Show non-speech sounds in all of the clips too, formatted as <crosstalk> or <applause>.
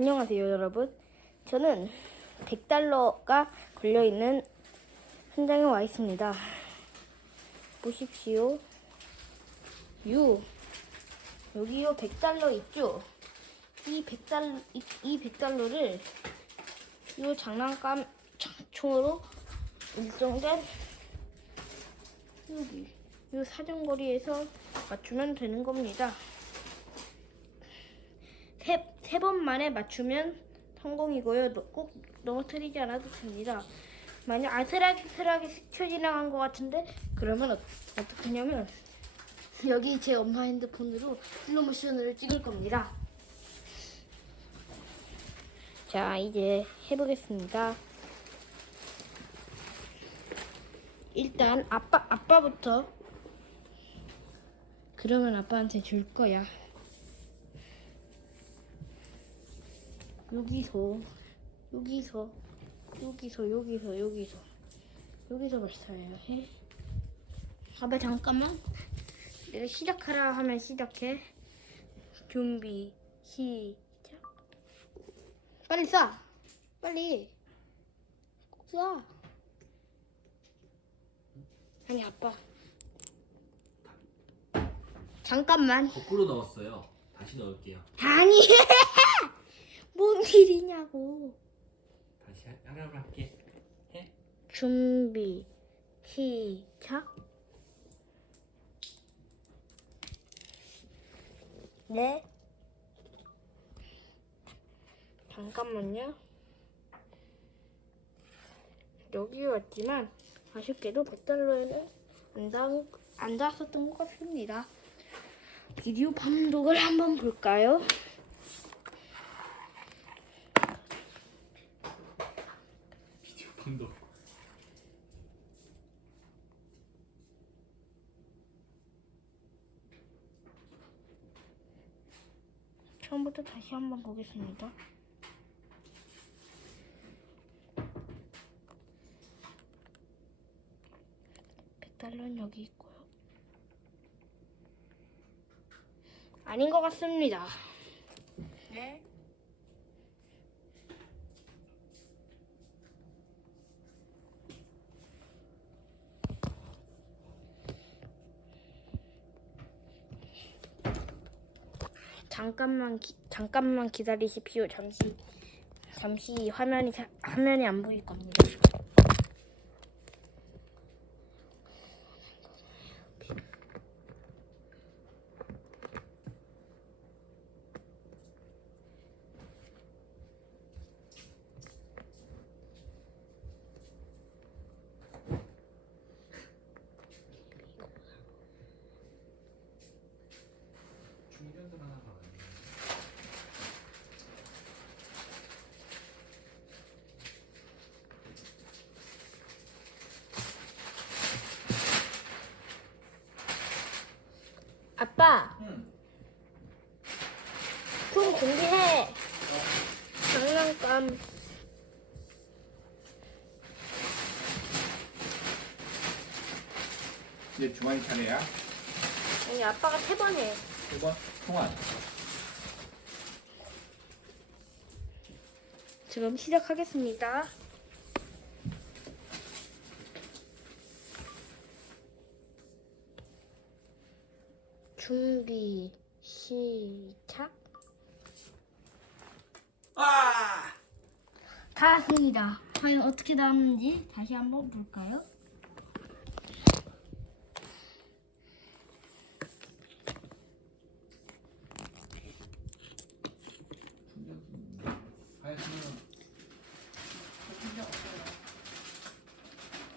안녕하세요 여러분. 저는 100달러가 걸려있는 현장에 와 있습니다. 보십시오. 유 여기요 100달러 있죠? 이 100달러 이, 이 100달러를 이 장난감 총으로 일정된 여기 이 사정거리에서 맞추면 되는 겁니다. 세, 세 번 만에 맞추면 성공이고요. 너- 꼭 넘어뜨리지 않아도 됩니다. 만약 아슬아슬하게 스쳐 지나간 것 같은데 그러면 어, 어떻게 하냐면 여기 제 엄마 핸드폰으로 슬로모션으로 찍을 겁니다. 자 이제 해보겠습니다. 일단 아빠 아빠부터 그러면 아빠한테 줄 거야. 여기서 여기서 여기서 여기서 여기서 여기서 맞춰야 해. 아빠 잠깐만. 내가 시작하라 하면 시작해. 준비 시작. 빨리 쏴. 빨리. 쏴. 아니 아빠. 잠깐만. 거꾸로 넣었어요. 다시 넣을게요. 아니. <laughs> 뭔 일이냐고. 다시 하- 하라고 할게. 해. 준비 시작. 네. 잠깐만요. 여기 왔지만 아쉽게도 100달러에는 안, 닿, 안 닿았었던 것 같습니다. 비디오 판독을 한번 볼까요? 판독. 처음부터 다시 한번 보겠습니다. 백달러는 여기 있고요. 아닌 것 같습니다. 네. 잠깐만 기, 잠깐만 기다리십시오. 잠시 잠시 화면이 사- 화면이 안 보일 겁니다. 아빠, 응. 품 공개해. 장난감. 이제 주환이 차례야. 아니 아빠가 세 번 해. 1번 통환. 지금 시작하겠습니다. 준비 시작. 아! 다 왔습니다. 과연 어떻게 나왔는지 다시 한번 볼까요?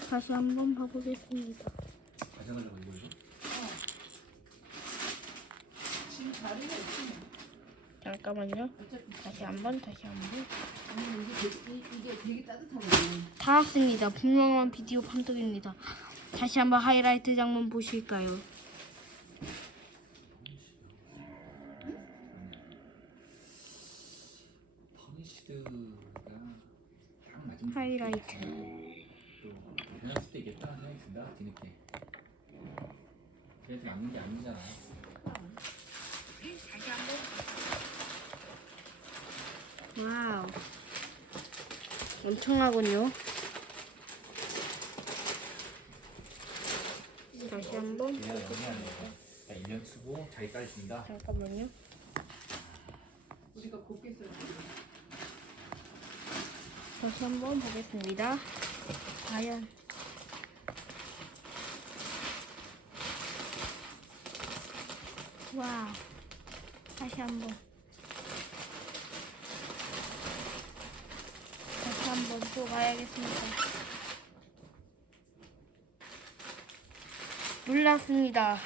다시 한번 봐보겠습니다. 가져가려고 이거 이거. 지금 자리가 있지. 잠깐만요. 다시 한번 다시 한번. 이게 이게. 다 왔습니다. 분명한 비디오 판독입니다. 다시 한번 하이라이트 장면 보실까요? 하이라이트. 또 대단할 수도 있겠다는 생각이 든다 뒤늦게. 그래도 맞는 게 아니잖아. 와우. 엄청나군요. 다시 한 번 얘가 영리하네요. 자, 1년 쓰고 자기 까겠습니다. 잠깐만요. 우리가 곱게 써야 돼. 다시 한 번 보겠습니다. 과연 와우. 다시 한번. 다시 한번 또 가야겠습니다. 몰랐습니다.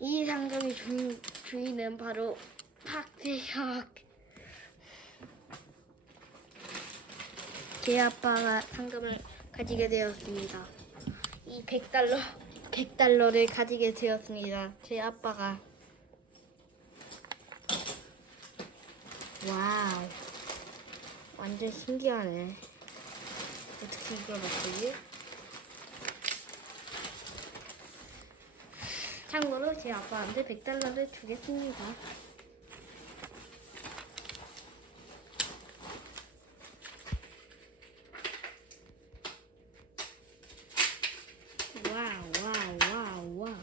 이 상점의 주, 주인은 바로 박재혁. 제 아빠가 상금을 가지게 되었습니다. 이 100달러, 100달러를 가지게 되었습니다. 제 아빠가. 와우. 완전 신기하네. 어떻게 이걸 맞추지? 참고로 제 아빠한테 100달러를 주겠습니다. 와우, 와우, 와우, 와우.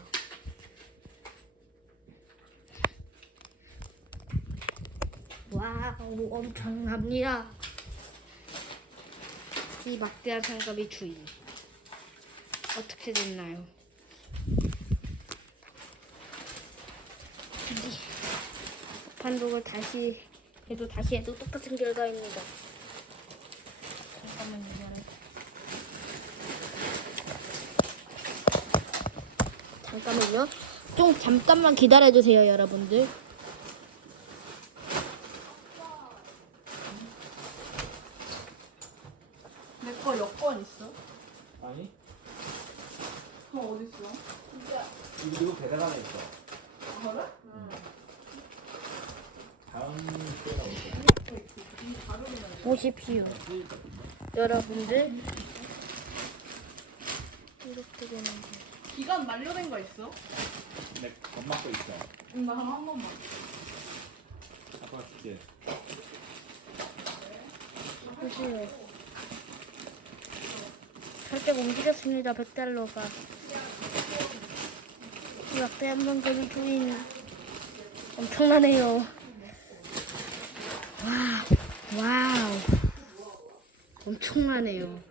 와우, 엄청납니다. 이 막대한 상급의 주인. 어떻게 됐나요? 이 판독을 다시 해도 다시 해도 똑같은 결과입니다. 잠깐만요. 잠깐만요. 좀 잠깐만 기다려 주세요, 여러분들. 내 거 여권 있어? 아니? 그럼 어디 있어? 이거 이거 배달 안에 있어. 아, 그래? 다음 주에 거야. 보십시오. 여러분들. 이렇게 되는 거. 기간 만료된 거 있어? 내 엄마 거 있어. 응, 나한 번만. 아빠 줄게. 보세요. 살짝 움직였습니다, 100달러가. 이 막대한 방금의 주인. 엄청나네요. 와우. 와우. 엄청나네요.